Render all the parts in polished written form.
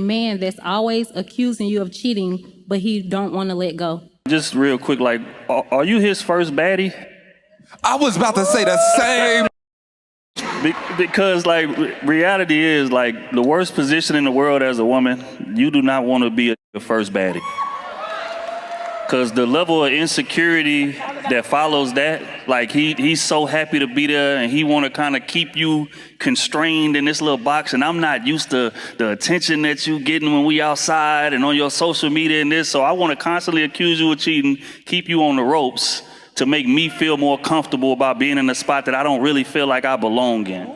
Man that's always accusing you of cheating, but he don't want to let go. Just real quick, like, are you his first baddie? I was about to say the same. Because, like, reality is, like, the worst position in the world as a woman, you do not want to be a first baddie. Because the level of insecurity that follows that, like, he's so happy to be there and he want to kind of keep you constrained in this little box. And I'm not used to the attention that you getting when we outside and on your social media and this. So I want to constantly accuse you of cheating, keep you on the ropes to make me feel more comfortable about being in a spot that I don't really feel like I belong in.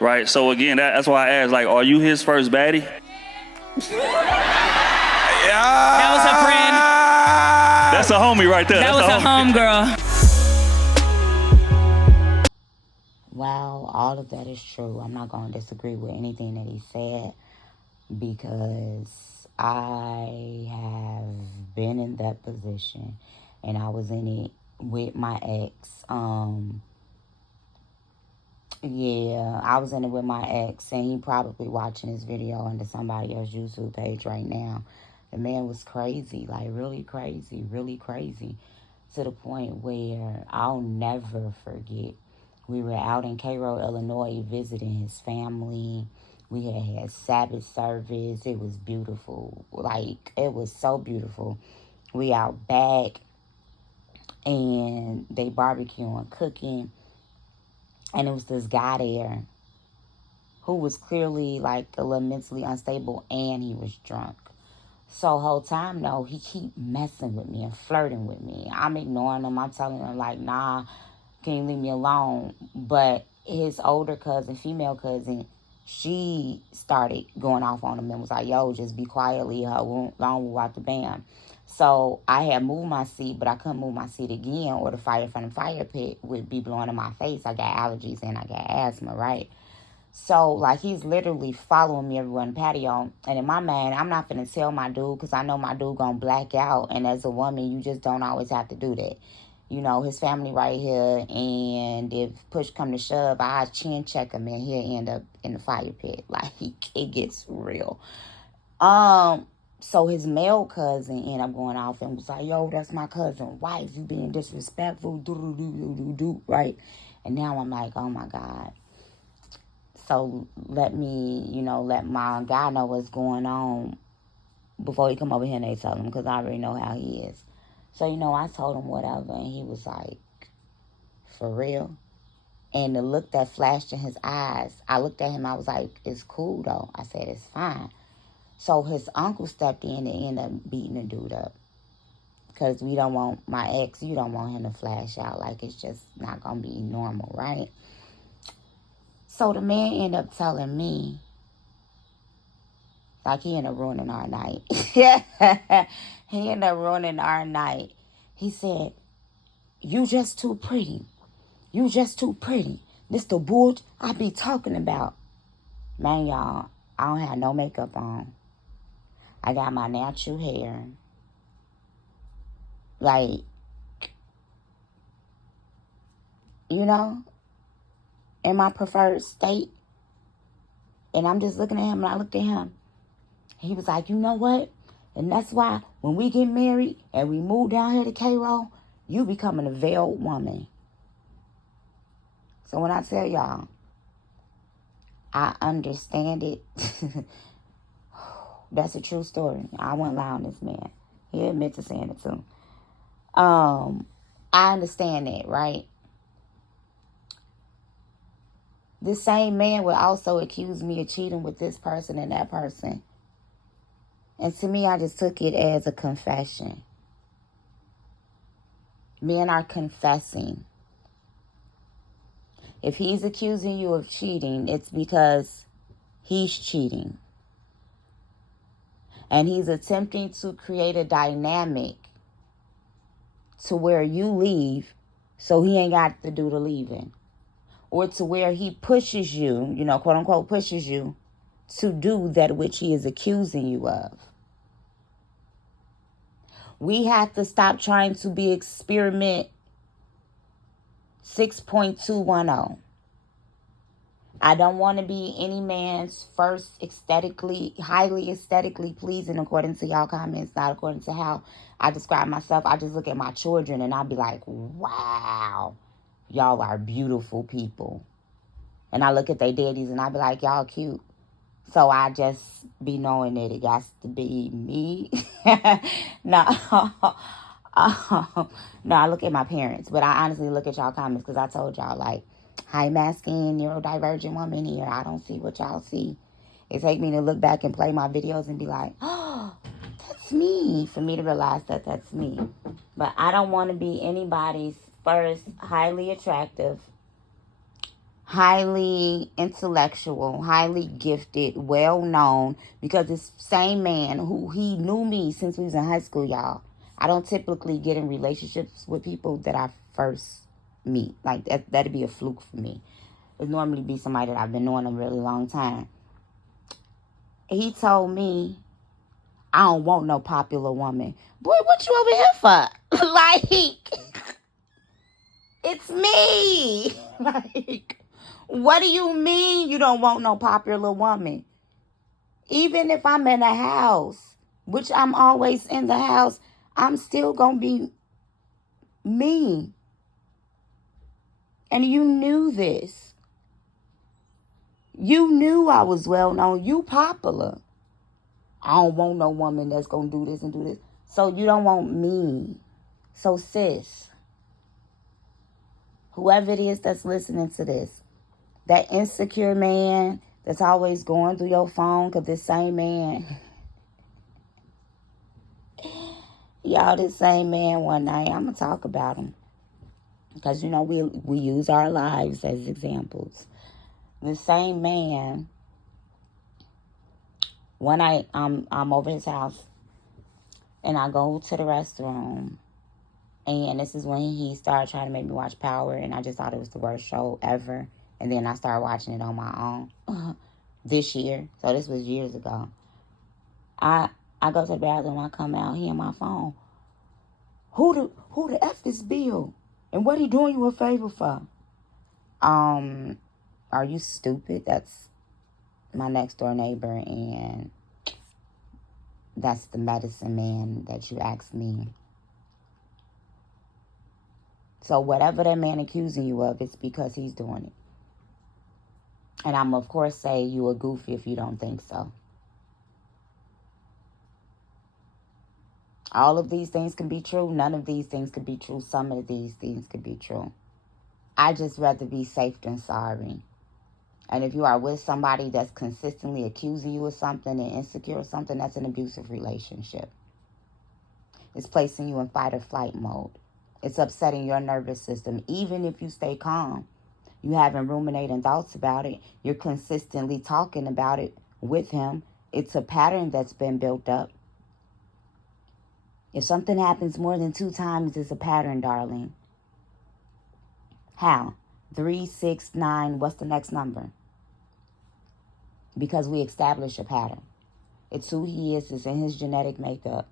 Right? So again, that's why I asked, like, are you his first baddie? That was her friend. That's a homie right there. That was a homegirl. Well, all of that is true. I'm not going to disagree with anything that he said because I have been in that position and I was in it with my ex. Yeah, I was in it with my ex and he probably watching this video under somebody else's YouTube page right now. The man was crazy, like really crazy, to the point where I'll never forget. We were out in Cairo, Illinois, visiting his family. We had Sabbath service. It was beautiful. Like, it was so beautiful. We out back, and they barbecuing, cooking. And it was this guy there who was clearly, like, a little mentally unstable, and he was drunk. So whole time, though, he keep messing with me and flirting with me. I'm ignoring him. I'm telling him, like, nah, can you leave me alone? But his older cousin, female cousin, she started going off on him and was like, yo, just be quiet, leave her alone, we'll out the band. So I had moved my seat, but I couldn't move my seat again or the fire from the fire pit would be blowing in my face. I got allergies and I got asthma, right? So, like, he's literally following me everywhere in the patio. And in my mind, I'm not finna tell my dude because I know my dude gonna black out. And as a woman, you just don't always have to do that. You know, his family right here. And if push come to shove, I chin check him and he'll end up in the fire pit. Like, it gets real. So his male cousin ended up going off and was like, yo, that's my cousin. Wife, you being disrespectful. Right? And now I'm like, oh, my God. So let me, let my guy know what's going on before he come over here and they tell him because I already know how he is. So, I told him whatever and he was like, for real? And the look that flashed in his eyes, I looked at him, I was like, it's cool though. I said, it's fine. So his uncle stepped in and ended up beating the dude up. Because we don't want, my ex, you don't want him to flash out. Like, it's just not going to be normal, right? So the man ended up telling me, like, he ended up ruining our night. He ended up ruining our night. He said, you just too pretty. You just too pretty. This the bull I be talking about. Man, y'all, I don't have no makeup on. I got my natural hair. Like, in my preferred state. And I'm just looking at him and I looked at him. He was like, you know what? And that's why when we get married and we move down here to Cairo, you becoming a veiled woman. So when I tell y'all, I understand it. That's a true story. I wouldn't lie on this man. He admits to saying it too. I understand that, right? This same man would also accuse me of cheating with this person and that person. And to me, I just took it as a confession. Men are confessing. If he's accusing you of cheating, it's because he's cheating. And he's attempting to create a dynamic to where you leave so he ain't got to do the leaving. Or to where he pushes you, quote unquote, pushes you to do that which he is accusing you of. We have to stop trying to be experiment 6.210. I don't want to be any man's first highly aesthetically pleasing, according to y'all comments, not according to how I describe myself. I just look at my children and I'll be like, wow, y'all are beautiful people. And I look at their daddies and I be like, y'all cute. So I just be knowing that it got to be me. No. No, I look at my parents. But I honestly look at y'all comments because I told y'all, like, high masculine, neurodivergent woman here. I don't see what y'all see. It take me to look back and play my videos and be like, oh, that's me. For me to realize that that's me. But I don't want to be anybody's first highly attractive, highly intellectual, highly gifted, well-known, because this same man who he knew me since we was in high school, y'all. I don't typically get in relationships with people that I first meet. Like, that'd be a fluke for me. It'd normally be somebody that I've been knowing a really long time. He told me, I don't want no popular woman. Boy, what you over here for? Like, it's me. Like, what do you mean you don't want no popular woman? Even if I'm in a house, which I'm always in the house, I'm still going to be me. And you knew this. You knew I was well known. You popular. I don't want no woman that's going to do this and do this. So you don't want me. So sis, whoever it is that's listening to this, that insecure man that's always going through your phone, because this same man, y'all, this same man one night, I'm going to talk about him. Because, you know, we use our lives as examples. The same man, one night I'm over his house and I go to the restroom, and this is when he started trying to make me watch Power, and I just thought it was the worst show ever. And then I started watching it on my own this year. So this was years ago. I go to the bathroom, I come out, he on my phone. Who the F is Bill? And what he doing you a favor for? Are you stupid? That's my next door neighbor, and that's the medicine man that you asked me. So whatever that man accusing you of, it's because he's doing it. And I'm, of course, say you a goofy if you don't think so. All of these things can be true. None of these things could be true. Some of these things could be true. I just rather be safe than sorry. And if you are with somebody that's consistently accusing you of something and insecure or something, that's an abusive relationship. It's placing you in fight or flight mode. It's upsetting your nervous system. Even if you stay calm, you haven't ruminating thoughts about it. You're consistently talking about it with him. It's a pattern that's been built up. If something happens more than 2 times, it's a pattern, darling. How? 3, 6, 9, what's the next number? Because we establish a pattern. It's who he is. It's in his genetic makeup.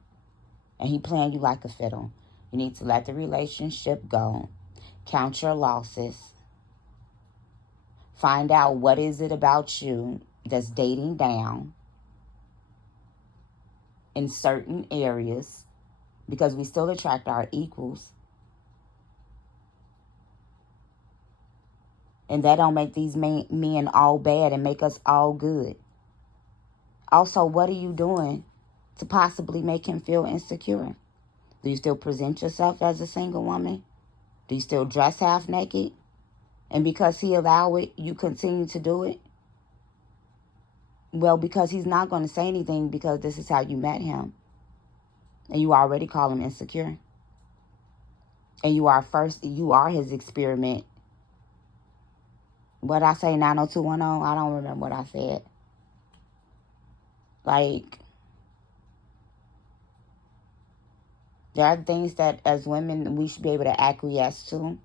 And he playing you like a fiddle. You need to let the relationship go. Count your losses. Find out what is it about you that's dating down in certain areas, because we still attract our equals. And that don't make these men all bad and make us all good. Also, what are you doing to possibly make him feel insecure? Do you still present yourself as a single woman? Do you still dress half naked? And because he allow it, you continue to do it? Well, because he's not going to say anything, because this is how you met him. And you already call him insecure. And you are his experiment. What I say, 90210? I don't remember what I said. Like, there are things that as women we should be able to acquiesce to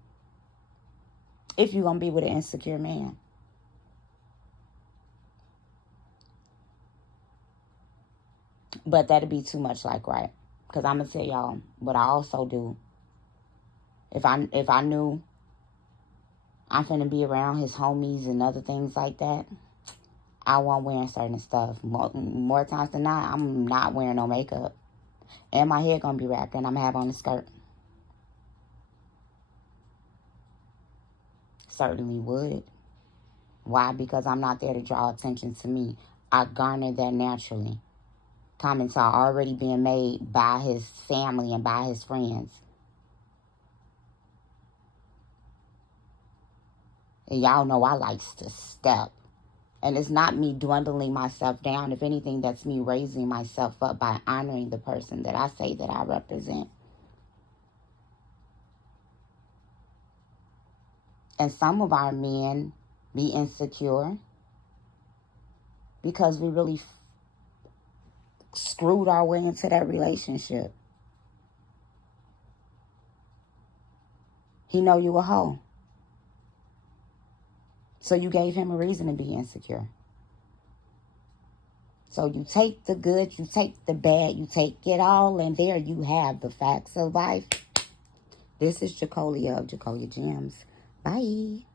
if you're going to be with an insecure man. But that'd be too much, like, right? Because I'm going to tell y'all what I also do. If I knew I'm finna be around his homies and other things like that, I won't wear certain stuff. More times than not, I'm not wearing no makeup. And my hair gonna be wrapped and I'm gonna have on a skirt. Certainly would. Why? Because I'm not there to draw attention to me. I garner that naturally. Comments are already being made by his family and by his friends. And y'all know I likes to step. And it's not me dwindling myself down. If anything, that's me raising myself up by honoring the person that I say that I represent. And some of our men be insecure because we really screwed our way into that relationship. He know you a hoe. So you gave him a reason to be insecure. So you take the good, you take the bad, you take it all, and there you have the facts of life. This is Jacolia of Jacolia Gems. Bye.